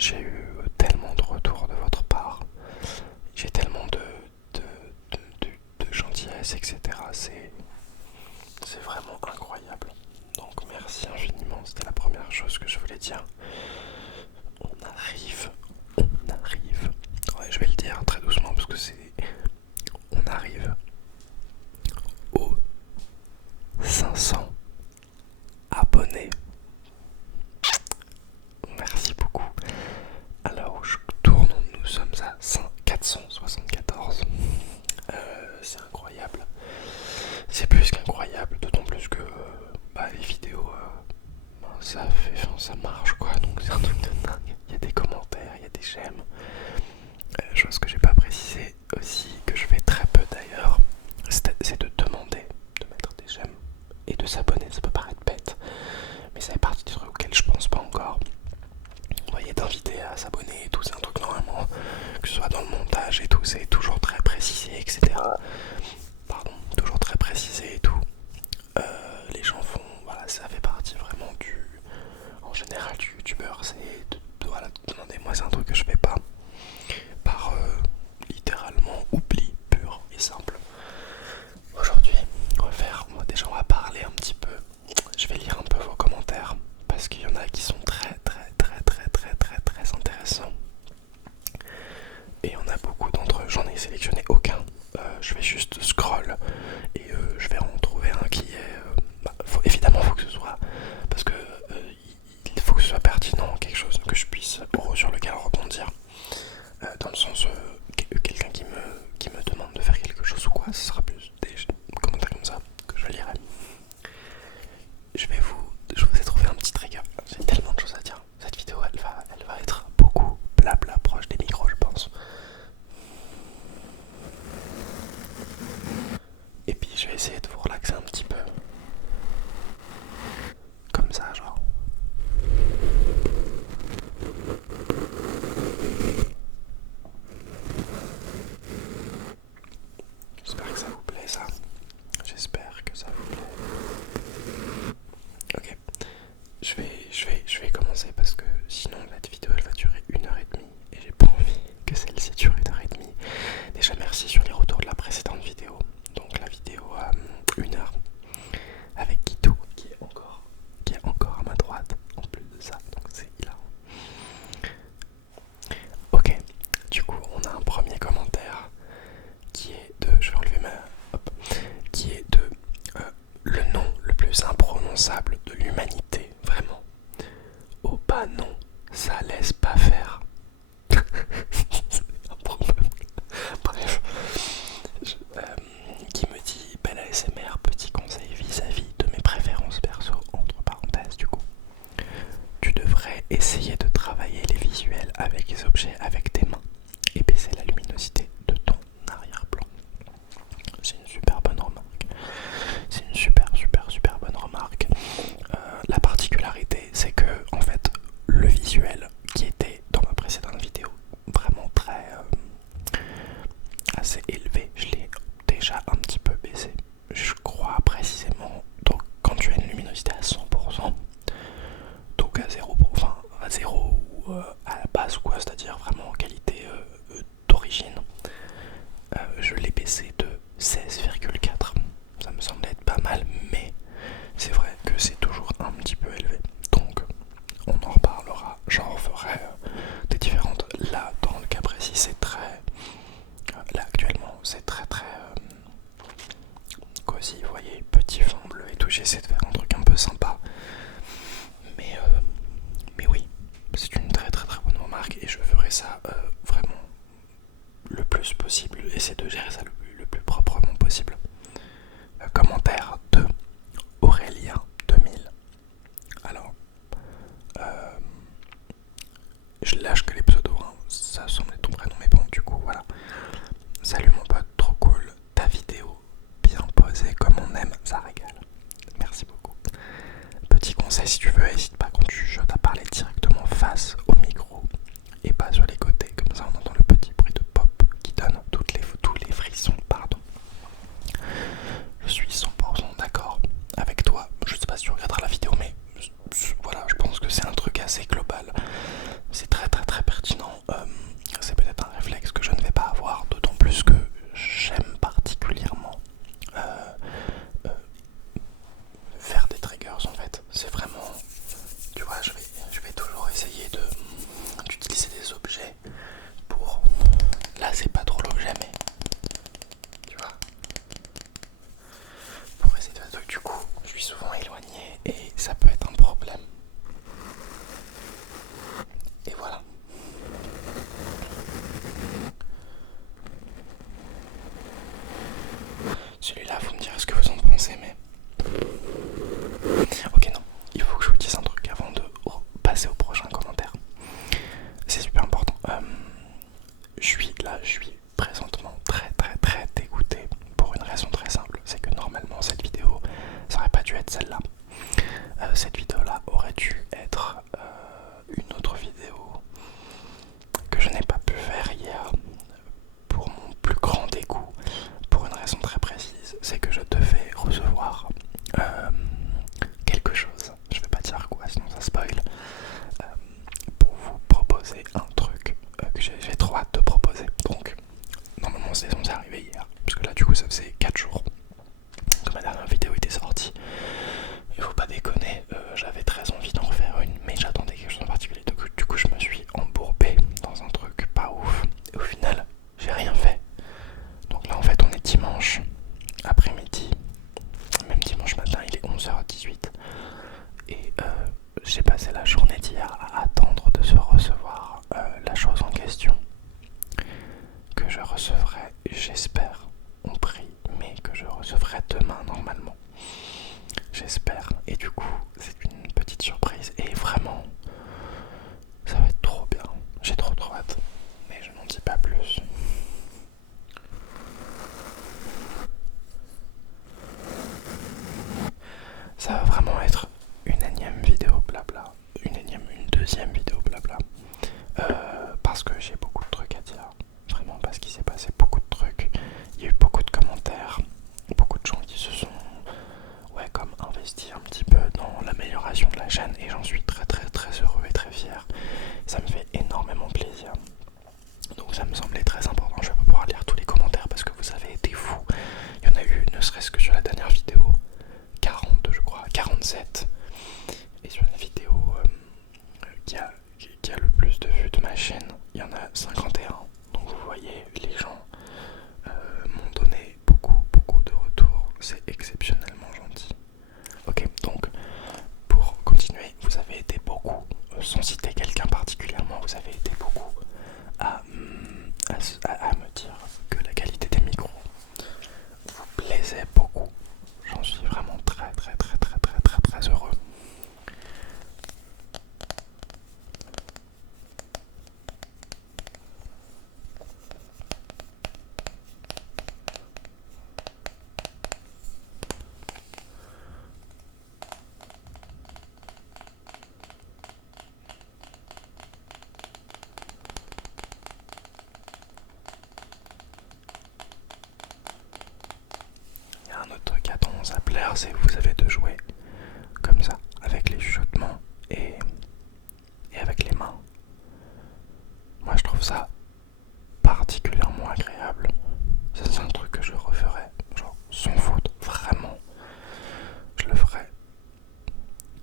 j'ai eu tellement de retours de votre part, j'ai tellement de gentillesse, etc. C'est vraiment incroyable. Donc merci infiniment, c'était la première chose que je voulais dire. On arrive, on arrive. Ouais, je vais le dire très doucement parce que c'est... On arrive aux 500 abonnés. Merci beaucoup. Alors où je tourne, nous sommes à 474. C'est incroyable. C'est plus qu'incroyable, d'autant plus que les vidéos, ça marche quoi. Donc c'est un truc de dingue. Il y a des commentaires, il y a des j'aime. Chose que j'ai pas précisé aussi, que je fais très peu d'ailleurs, c'est de demander de mettre des j'aime et de s'abonner. Ça peut paraître bête, mais ça fait partie des trucs auxquels je pense pas encore. Vous voyez, d'inviter à s'abonner et tout, c'est un truc normalement, que ce soit dans le montage et tout, c'est toujours très précisé, etc. Pardon, toujours très précisé et tout. Les gens font, voilà, ça fait partie vraiment en général du youtubeur, c'est voilà, demandez-moi, c'est un truc que je fais pas, par littéralement oubli pur et simple. Aujourd'hui, déjà on va parler un petit peu, je vais lire un peu vos commentaires, parce qu'il y en a qui sont très intéressants. Et il y en a beaucoup d'entre eux, j'en ai sélectionné aucun. Je vais juste scroll et je vais en trouver un qui est... évidemment, il faut que ce soit... Parce que il faut que ce soit pertinent, quelque chose que je puisse sur lequel rebondir. Dans le sens, quelqu'un qui me demande de faire quelque chose ou quoi, ce sera plus des commentaires comme ça que je lirai. Je vous ai trouvé un petit trigger. J'ai tellement de choses à dire. Cette vidéo, elle va être beaucoup blabla proche des micros, je pense. Et puis je vais essayer de vous relaxer un petit peu. Comme ça, genre. J'espère que ça vous plaît ça. J'espère que ça vous plaît. Ok. Je vais commencer parce que sinon la vidéo elle va durer 1h30 et j'ai pas envie que celle-ci dure 1h30. Déjà merci sur les retours de la précédente vidéo. Donc la vidéo à 1h avec Kitou qui est encore à ma droite en plus de ça. Donc c'est hilarant. Ok, du coup on a un premier commentaire qui est de... Je vais enlever ma... Hop, qui est de le nom le plus imprononçable de l'humanité, vraiment. Oh bah non, ça laisse pas faire. C'est improbable. Bref, qui me dit belle ASMR, petit conseil vis-à-vis de mes préférences perso, entre parenthèses du coup. Tu devrais essayer de travailler les visuels avec les objets avec tes mains et baisser la luminosité de ton arrière-plan. C'est une super bonne remarque. C'est une super bonne remarque. La particularité, c'est que en fait, le visuel qui était dans ma précédente vidéo, vraiment très assez élevé, je l'ai déjà un petit peu baissé. Je crois précisément. Donc, quand tu as une luminosité à 100%, donc à 0, enfin à 0 ou à la base, quoi, c'est-à-dire vraiment éloigné et ça peut être un problème. Et voilà. Celui-là, vous me direz ce que vous en pensez, mais... Ok, non, il faut que je vous dise un truc avant de passer au prochain commentaire. C'est super important. Je suis présentement très dégoûté pour une raison très simple. C'est que normalement, cette vidéo, ça aurait pas dû être celle-là. Cette vidéo-là aurait dû être une autre vidéo que je n'ai pas pu faire hier pour mon plus grand dégoût, pour une raison très précise, c'est que je devais recevoir quelque chose, je vais pas dire quoi sinon ça spoil, pour vous proposer un truc que j'ai trop hâte de proposer. Donc normalement c'est censé arriver hier, parce que là du coup ça faisait 4 jours que ma dernière vidéo était sortie. Il faut pas déconner, j'avais très envie d'en refaire une, mais j'attendais quelque chose en particulier. Du coup je me suis embourbé dans un truc pas ouf, et au final j'ai rien fait. Donc là en fait on est dimanche après-midi, même dimanche matin il est 11h18, et j'ai passé la journée d'hier à attendre de se recevoir la chose en question, que je recevrai, j'espère, on prie, mais que je recevrai demain normalement. J'espère, et du coup c'est une petite surprise, et vraiment ça va être trop bien, j'ai trop hâte, mais je n'en dis pas plus. Ça va vraiment être une énième vidéo blabla, une deuxième vidéo blabla, parce que j'ai beaucoup de trucs à dire, vraiment parce qu'il s'est passé beaucoup de trucs, il y a eu beaucoup de commentaires, beaucoup de gens qui se sont comme investis un petit peu dans l'amélioration de la chaîne, et j'en suis très heureux et très fier, ça me fait énormément plaisir. Donc ça me semblait très important. Je vais pas pouvoir lire tous les commentaires parce que vous avez été fous. Il y en a eu, ne serait-ce que sur la dernière vidéo, 40 je crois, 47. Et sur la vidéo qui a le plus de vues de ma chaîne, il y en a 51. Donc vous voyez, les gens m'ont donné beaucoup de retours. C'est exceptionnellement gentil. Ok, donc pour continuer, vous avez été beaucoup, sans citer quelqu'un particulièrement, vous avez été beaucoup à me dire que la qualité des micros vous plaisait beaucoup. J'en suis vraiment très heureux. Il y a un autre truc à tendance à plaire, c'est que vous avez de jouer comme ça, avec les chuchotements et avec les mains. Moi je trouve ça particulièrement agréable. Ça, c'est un truc que je referais, genre sans faute, vraiment. Je le ferais.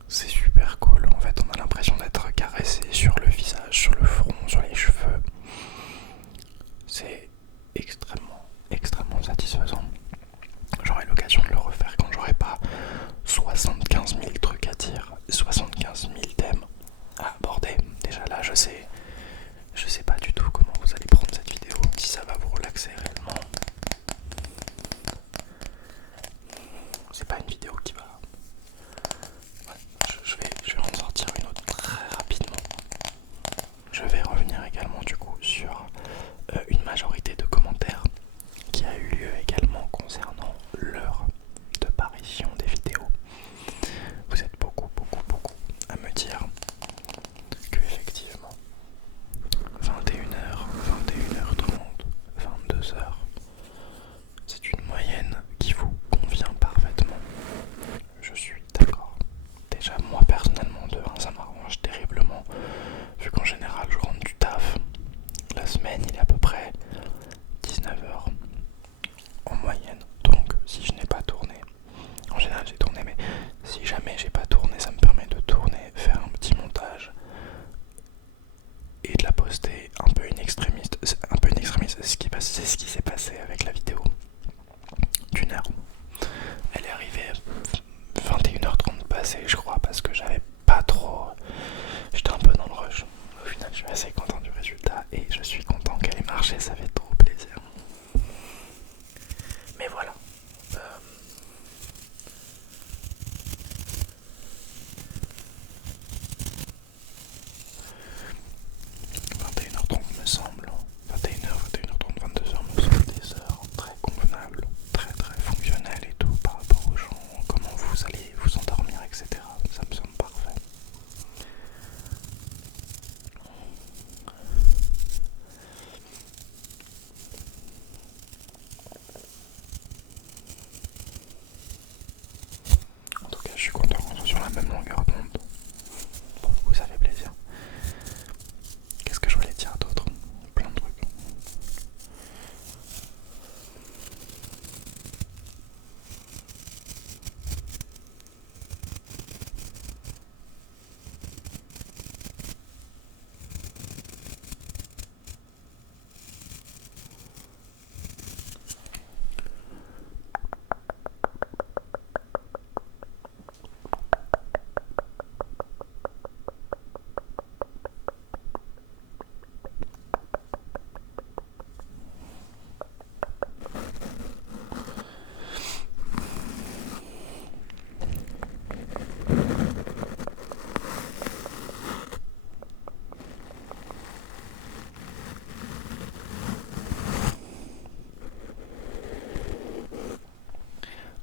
C'est super cool. En fait, on a l'impression d'être caressé sur le visage, sur le front, sur les cheveux. C'est extrêmement satisfaisant. J'aurai l'occasion de le refaire quand j'aurai pas 75 000 trucs à dire, 75 000 thèmes à aborder. Déjà là, je sais pas du tout comment vous allez prendre cette vidéo, si ça va vous relaxer réellement. C'est pas une vidéo qui va... Ouais, je vais en sortir une autre très rapidement. Je vais revenir également du coup sur une majorité de commentaires qui a eu lieu également concernant l'heure de parution des vidéos. Vous êtes beaucoup à me dire que effectivement 21h, 21h30, 22h, c'est une moyenne qui vous convient parfaitement. Je suis d'accord. Déjà moi personnellement de 1 ça m'arrange terriblement, vu qu'en général je rentre du taf. La semaine il est à peu près 19h en moyenne. Donc si je n'ai pas tourné, en général j'ai tourné, mais si jamais j'ai pas tourné, ça me permet de tourner, faire un petit montage et de la poster un peu in extremis. C'est ce qui s'est passé avec la vidéo d'1 heure. Elle est arrivée à 21h30 passé, je crois, parce que j'avais pas trop... J'étais un peu dans le rush. Au final, je suis assez content du résultat et je suis content qu'elle ait marché, ça fait trop plaisir. Mais voilà. 21h30 me semble. 21h, 21h30, 22h me semble des heures très convenables, très très fonctionnelles et tout par rapport aux gens, comment vous allez vous endormir, etc. Ça me semble parfait. En tout cas, je suis content qu'on soit sur la même longueur d'onde. Pour le coup, ça fait plaisir. Qu'est-ce que je voulais dire d'autre? Plein de trucs.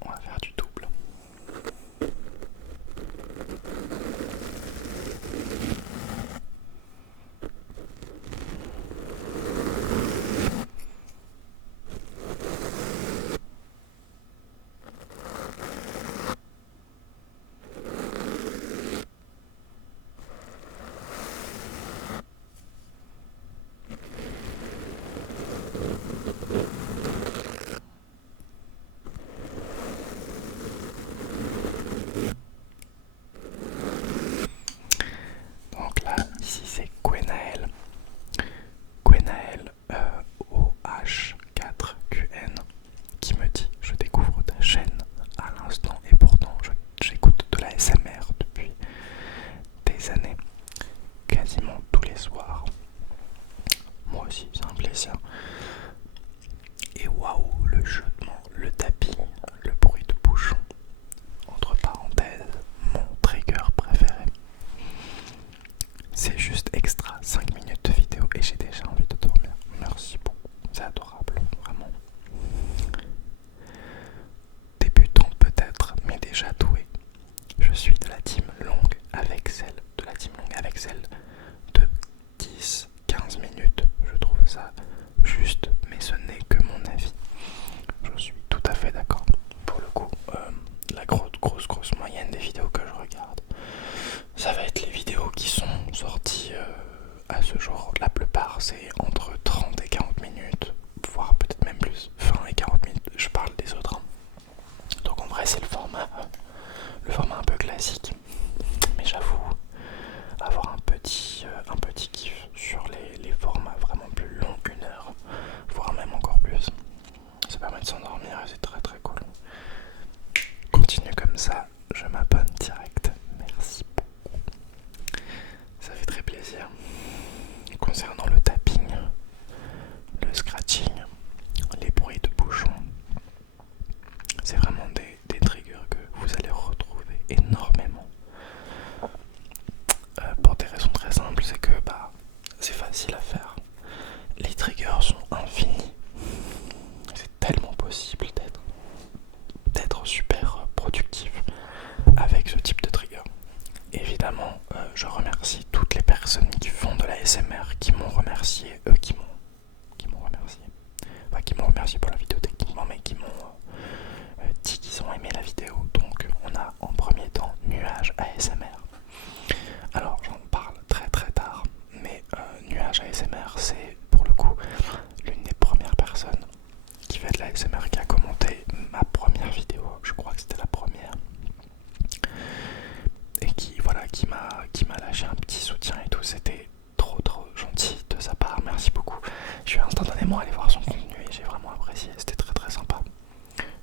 On va faire du double. Donc là, ici c'est Gwenaël. Gwenaël OH4QN qui me dit: je découvre ta chaîne à l'instant et pourtant j'écoute de la SMR depuis des années, quasiment tous les soirs. Moi aussi, c'est un plaisir. Et waouh, le jetement, le tapis, le bruit de bouchon. Entre parenthèses, mon trigger préféré. C'est juste extra, 5 minutes de vidéo et j'ai déjà envie de dormir. Merci beaucoup, c'est adorable, vraiment. Débutant peut-être, mais déjà doué. Je suis de la team longue avec celle de 10-15 minutes. Je trouve ça juste, mais ce n'est que mon avis. Je suis tout à fait d'accord. Pour le coup, la grosse moyenne des vidéos que je regarde, ça va être les vidéos qui sont sorties à ce jour. La plupart, c'est entre 30 et 40 minutes, voire peut-être même plus, 20 et 40 minutes. Je parle des autres. Donc en vrai, c'est le format un peu classique. Mais j'avoue avoir un petit kiff sur les formats vraiment plus longs, 1 heure, voire même encore plus. Ça permet de s'endormir et c'est très très cool. Continue comme ça, je m'abonne direct. Merci beaucoup. Ça fait très plaisir. Concernant le tapping, le scratching, les bruits de bouchon, c'est vraiment des triggers que vous allez retrouver énormément. Pour des raisons très simples, c'est que c'est facile à faire. Les triggers sont infinis. C'est tellement possible d'être super productif avec ce type de trigger. Évidemment, je remercie toutes les personnes qui font de la SMR, qui m'ont remercié, enfin qui m'ont remercié pour la vidéo techniquement, mais qui m'ont dit qu'ils ont aimé la vidéo. Donc on a en premier temps Nuage ASMR. Alors j'en parle très très tard, mais Nuage ASMR, c'est pour le coup l'une des premières personnes qui fait de la ASMR, qui a commenté ma première vidéo, je crois que c'était la première, et qui m'a lâché un petit soutien et tout. C'était trop gentil de sa part, merci beaucoup. Je suis instantanément allé voir son contenu et j'ai vraiment apprécié, c'était très très sympa.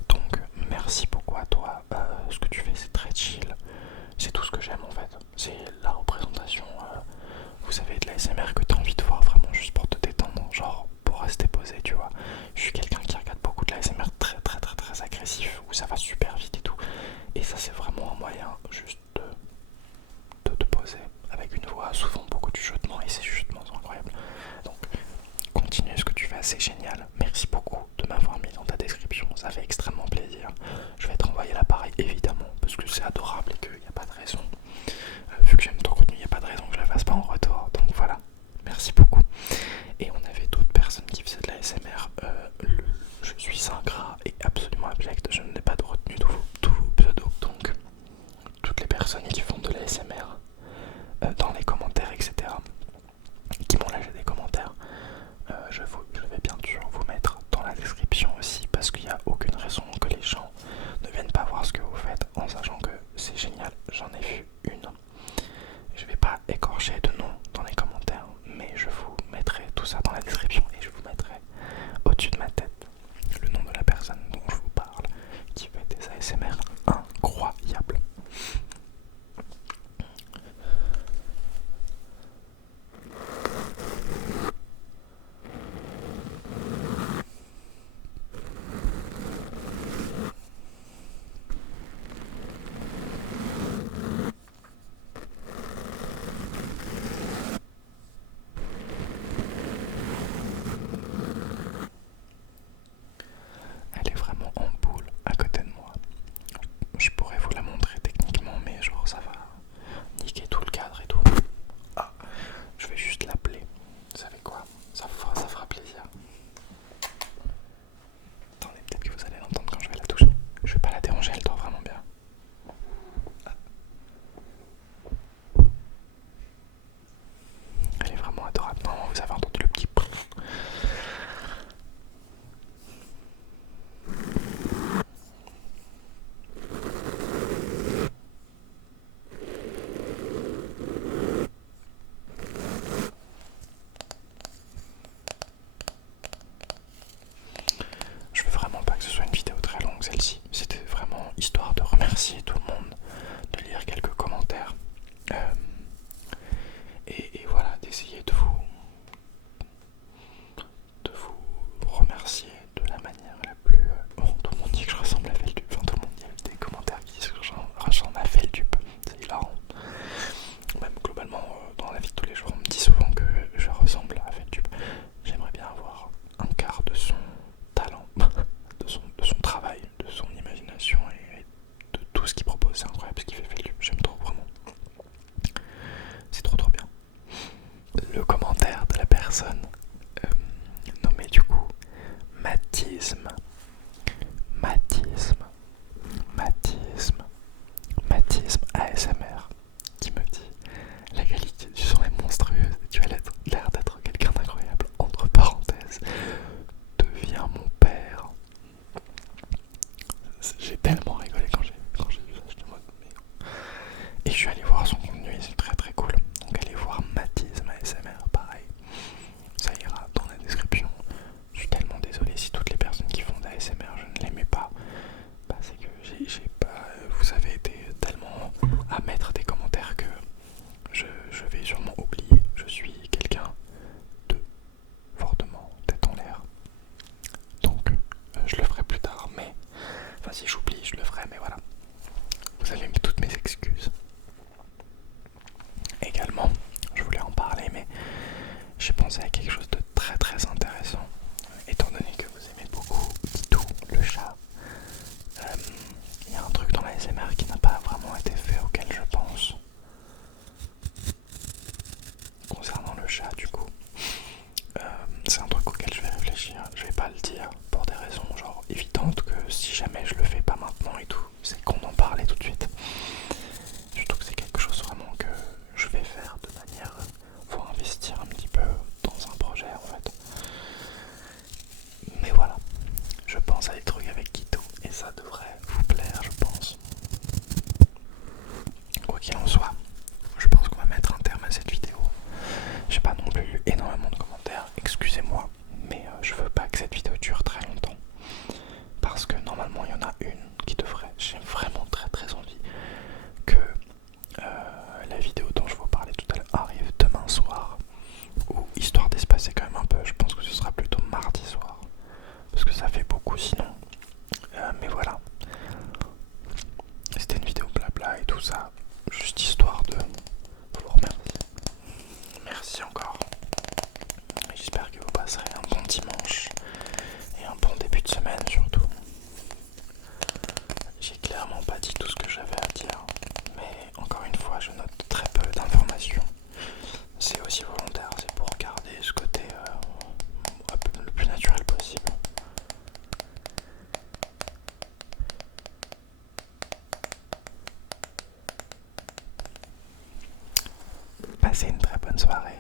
Donc merci beaucoup à toi, ce que tu fais c'est très chill, personnes qui font de l'ASMR dans les commentaires, etc. Qui m'ont lâché des commentaires. Je vais bien sûr vous mettre dans la description aussi parce qu'il n'y a aucune raison que les gens ne viennent pas voir ce que vous faites en sachant que c'est génial. J'en ai vu une. Je vais pas écorcher de nom dans les commentaires, mais je vous mettrai tout ça dans la description et je vous mettrai au-dessus de ma tête le nom de la personne dont je vous parle qui fait des ASMR incroyables. Elle est vraiment en boule à côté de moi. Je pourrais vous la montrer techniquement, mais genre ça va niquer tout le cadre et tout. Ah, je vais juste l'appeler. Vous savez quoi? Ça fera plaisir. Attendez, peut-être que vous allez l'entendre quand je vais la toucher. Je vais pas la déranger, elle dort vraiment bien. Elle est vraiment adorable. Non, vous avez entendu le petit... Je veux vraiment pas que ce soit une vidéo très longue celle-ci. C'était vraiment histoire de remercier tout le monde, de lire quelques commentaires. Et voilà, d'essayer de vous remercier de la manière la plus... Bon, tout le monde dit que je ressemble à Feldup. Enfin, tout le monde dit des commentaires qui disent que je ressemble à Feldup. C'est hilarant. Même globalement, dans la vie de tous les jours, on me dit souvent que je ressemble à Feldup. J'aimerais bien avoir un quart de son talent, de son travail, de son imagination et de tout ce qu'il propose. C'est incroyable ce qu'il fait Feldup. J'aime trop, vraiment. C'est trop bien. Le commentaire de la personne nommée du coup Mathisme, Mathisme, Mathisme, Mathisme ASMR qui me dit: la qualité du son est monstrueuse et tu as l'air d'être quelqu'un d'incroyable. Entre parenthèses, deviens mon père. J'ai tellement rigolé quand j'ai vu ça. J'étais en mode, mais... Et je suis allé voir son contenu et c'est très cool. Donc allez voir Mathisme ASMR, pareil. Ça ira dans la description. Je suis tellement désolé si toutes les personnes qui font de l'ASMR je ne l'aimais pas. Bah, c'est que j'ai pas. Vous avez été tellement à mettre des commentaires que je vais sûrement oublier. Je suis quelqu'un de fortement tête en l'air. Donc je le ferai plus tard, mais. Enfin, si j'oublie, je le ferai, mais voilà. Vous avez mis toutes mes excuses. Également, je voulais en parler, mais j'ai pensé à quelque chose de très intéressant. Étant donné que vous aimez beaucoup Kitou, le chat, il y a un truc dans la SMR qui n'a pas vraiment été fait auquel je pense. Concernant le chat, du coup, c'est un truc auquel je vais réfléchir. Je vais pas le dire pour des raisons genre évidentes que si jamais je le fais pas maintenant et tout, c'est qu'on en parlait tout de suite. Je trouve que c'est quelque chose vraiment que je vais faire de manière... Faut investir un petit peu dans un projet en fait. Mais voilà, je pense à des trucs avec Kitou et ça devrait vous plaire, je pense. Quoi qu'il en soit, je pense qu'on va mettre un terme à cette vidéo. J'ai pas non plus lu énormément de commentaires, excusez-moi, mais je veux pas que cette vidéo dure très longtemps. Parce que normalement il y en a une qui devrait, j'ai vraiment très envie que la vidéo dont je vous parlais tout à l'heure arrive demain soir. Ou histoire d'espacer quand même un peu, je pense que ce sera plutôt mardi soir. Parce que ça fait beaucoup sinon. Mais voilà. C'était une vidéo blabla et tout ça. Juste histoire de vous remercier. Merci encore. J'espère que vous passerez un bon dimanche. Et un bon début de semaine surtout. J'ai clairement pas dit tout ce que j'avais à dire. Mais encore une fois, je note très peu d'informations. C'est aussi volontaire, c'est pour garder ce côté le plus naturel possible. passez une très bonne soirée.